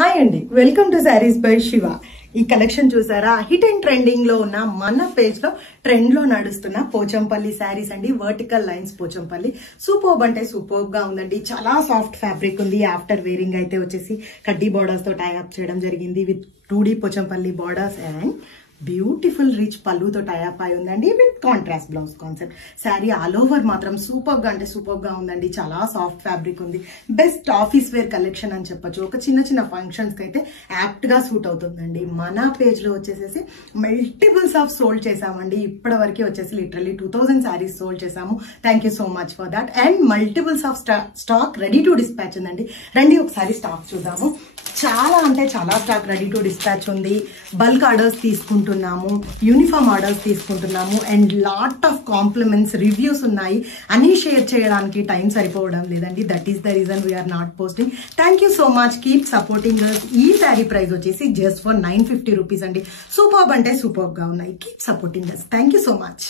Hi అండి, welcome to saris by Shiva. ఈ collection చూసారా? హిట్ అండ్ ట్రెండింగ్ లో ఉన్న మన పేజ్ లో ట్రెండ్ లో నడుస్తున్న పోచంపల్లి శారీస్ అండి. వర్టికల్ లైన్స్ పోచంపల్లి సూపర్బ్ అంటే సూపర్బ్ గా ఉందండి. చాలా సాఫ్ట్ ఫ్యాబ్రిక్ ఉంది. ఆఫ్టర్ వేరింగ్ అయితే వచ్చేసి కడ్డీ బార్డర్స్ తో టైఅప్ చేయడం జరిగింది with 2D Pochampalli borders and beautiful rich పళ్ళుతో టైఅప్ అయి ఉందండి with contrast blouse concept. Sari all over మాత్రం సూపర్ గా అంటే సూపర్ గా ఉందండి. చాలా సాఫ్ట్ ఫ్యాబ్రిక్ ఉంది. బెస్ట్ ఆఫీస్ వేర్ కలెక్షన్ అని చెప్పొచ్చు. ఒక చిన్న చిన్న ఫంక్షన్స్ కి అయితే యాప్ట్ గా సూట్ అవుతుందండి. మన పేజ్ లో వచ్చేసేసి మల్టిపుల్స్ ఆఫ్ సోల్డ్ చేసామండి. ఇప్పటి వరకు వచ్చేసి లిటరల్లీ 2000 శారీస్ సోల్డ్ చేసాము. Thank you so much for that. And multiples of stock ready to dispatch ఉందండి. రండి ఒకసారి స్టాక్ చూద్దాము. చాలా అంటే చాలా స్టాక్ రెడీ టు డిస్పాచ్ ఉంది. బల్క్ ఆర్డర్స్ తీసుకుంటున్నాము, యూనిఫామ్ ఆర్డర్స్ తీసుకుంటున్నాము and lot of compliments reviews ఉన్నాయి. అన్ని షేర్ చేయడానికి టైం సరిపోవడం లేదండి. That is the reason we're not posting. Thank you so much. Keep supporting us. ఈ శారీ ప్రైస్ వచ్చేసి జస్ట్ ఫర్ 950 రూపీస్ అండి. సూపర్బ్ అంటే సూపర్బ్ గా ఉన్నాయి. Keep supporting us. Thank you so much.